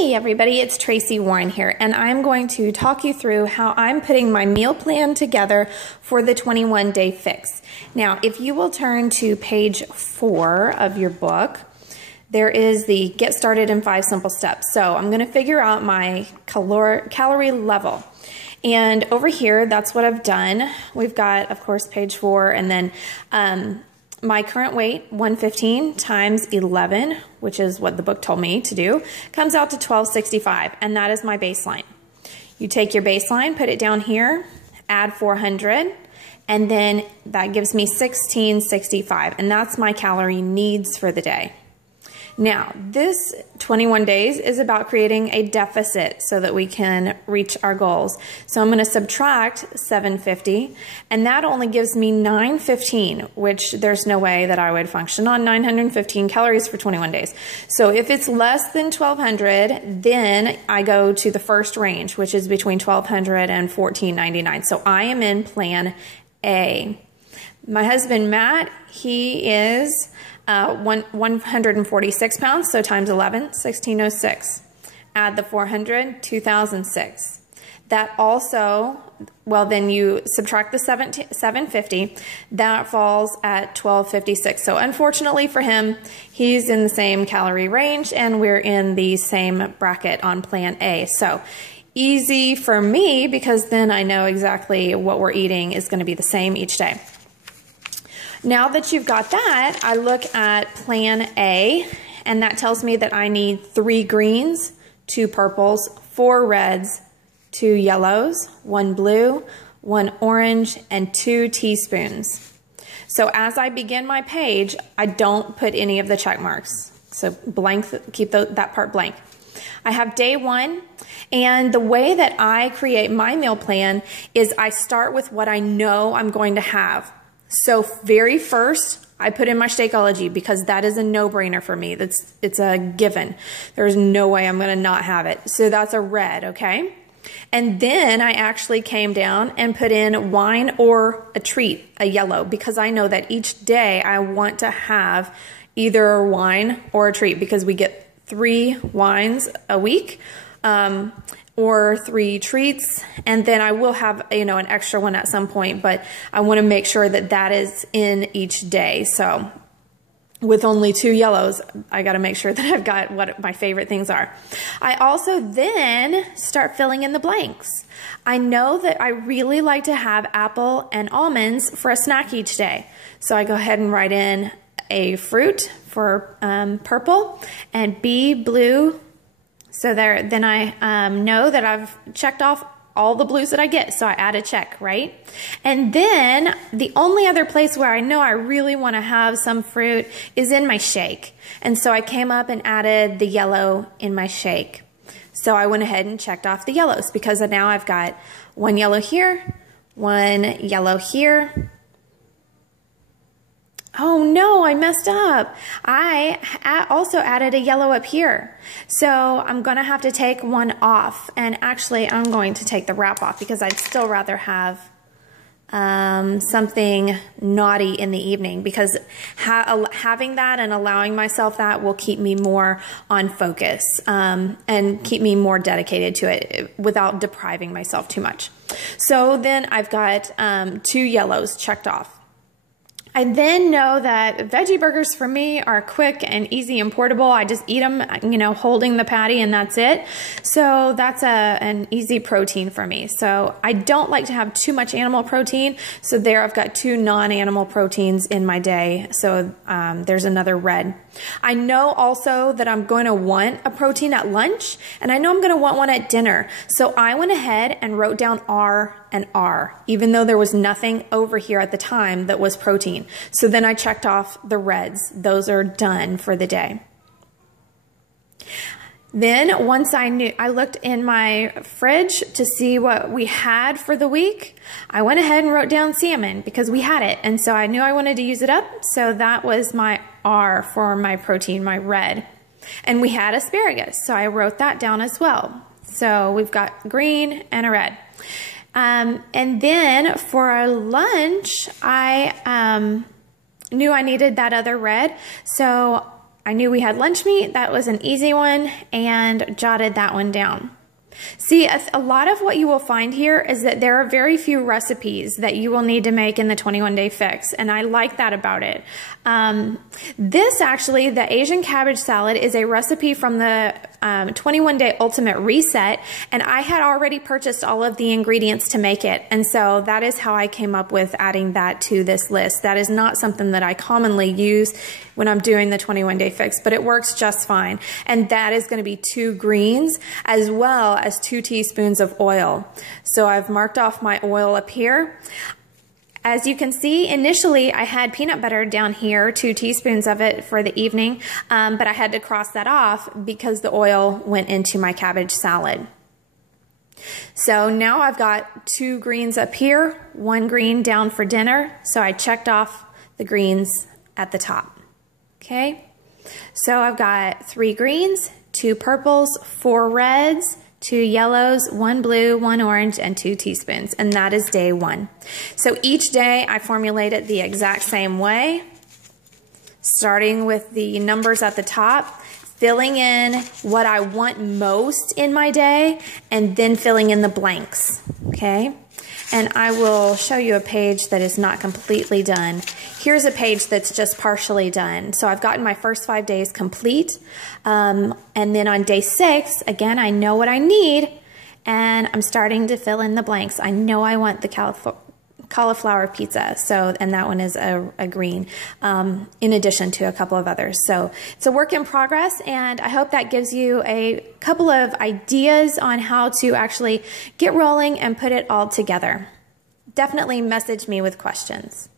Hey everybody, it's Tracy Warren here, and I'm going to talk you through how I'm putting my meal plan together for the 21-day fix. Now, if you will turn to page 4 of your book, there is the Get Started in 5 Simple Steps. So I'm going to figure out my calorie level. And over here, that's what I've done. We've got, of course, page 4, and then my current weight, 115 times 11, which is what the book told me to do, comes out to 1265, and that is my baseline. You take your baseline, put it down here, add 400, and then that gives me 1665, and that's my calorie needs for the day. Now, this 21 days is about creating a deficit so that we can reach our goals. So I'm going to subtract 750, and that only gives me 915, which there's no way that I would function on 915 calories for 21 days. So if it's less than 1200, then I go to the first range, which is between 1200 and 1499. So I am in plan A. My husband, Matt, he is 146 pounds, so times 11, 1606. Add the 400, 2006. That also, well, then you subtract the 750, that falls at 1256. So unfortunately for him, he's in the same calorie range, and we're in the same bracket on plan A. So easy for me, because then I know exactly what we're eating is going to be the same each day. Now that you've got that, I look at plan A, and that tells me that I need 3 greens, 2 purples, 4 reds, 2 yellows, 1 blue, 1 orange, and 2 teaspoons. So as I begin my page, I don't put any of the check marks. So blank, keep that part blank. I have day 1, and the way that I create my meal plan is I start with what I know I'm going to have. So very first, I put in my Shakeology, because that is a no-brainer for me. It's a given. There's no way I'm going to not have it. So that's a red, okay? And then I actually came down and put in wine or a treat, a yellow, because I know that each day I want to have either a wine or a treat, because we get 3 wines a week. Or 3 treats, and then I will have, an extra one at some point, but I want to make sure that that is in each day. So with only 2 yellows, I got to make sure that I've got what my favorite things are. I also then start filling in the blanks. I know that I really like to have apple and almonds for a snack each day. So I go ahead and write in A, fruit for purple, and B, blue. So then I know that I've checked off all the blues that I get, so I add a check, right? And then the only other place where I know I really want to have some fruit is in my shake. And so I came up and added the yellow in my shake. So I went ahead and checked off the yellows, because now I've got 1 yellow here, 1 yellow here. Oh no, I messed up. I also added a yellow up here. So I'm going to have to take 1 off. And actually, I'm going to take the wrap off, because I'd still rather have something naughty in the evening, because having that and allowing myself that will keep me more on focus and keep me more dedicated to it without depriving myself too much. So then I've got 2 yellows checked off. I then know that veggie burgers for me are quick and easy and portable. I just eat them, holding the patty, and that's it. So that's an easy protein for me. So I don't like to have too much animal protein. So there I've got 2 non-animal proteins in my day. So there's another red. I know also that I'm going to want a protein at lunch, and I know I'm going to want one at dinner. So I went ahead and wrote down R and R, even though there was nothing over here at the time that was protein. So then I checked off the reds. Those are done for the day. Then once I looked in my fridge to see what we had for the week, I went ahead and wrote down salmon, because we had it. And so I knew I wanted to use it up. So that was my R for my protein, my red. And we had asparagus. So I wrote that down as well. So we've got green and a red. And then for our lunch, I knew I needed that other red. So I knew we had lunch meat. That was an easy one, and jotted that one down. See, a lot of what you will find here is that there are very few recipes that you will need to make in the 21-day fix, and I like that about it. This actually, the Asian cabbage salad, is a recipe from the 21-day ultimate reset, and I had already purchased all of the ingredients to make it, and so that is how I came up with adding that to this list. That is not something that I commonly use when I'm doing the 21-day fix, but it works just fine. And that is going to be 2 greens as well as 2 teaspoons of oil. So I've marked off my oil up here. As you can see, initially I had peanut butter down here, 2 teaspoons of it for the evening, but I had to cross that off because the oil went into my cabbage salad. So now I've got 2 greens up here, 1 green down for dinner, so I checked off the greens at the top. Okay, so I've got 3 greens, 2 purples, 4 reds, 2 yellows, 1 blue, 1 orange, and 2 teaspoons, and that is day 1. So each day I formulate it the exact same way, starting with the numbers at the top, filling in what I want most in my day, and then filling in the blanks, okay? And I will show you a page that is not completely done. Here's a page that's just partially done. So I've gotten my first 5 days complete. And then on day 6, again, I know what I need, and I'm starting to fill in the blanks. I know I want the cauliflower pizza, and that one is a green, in addition to a couple of others. So it's a work in progress, and I hope that gives you a couple of ideas on how to actually get rolling and put it all together. Definitely message me with questions.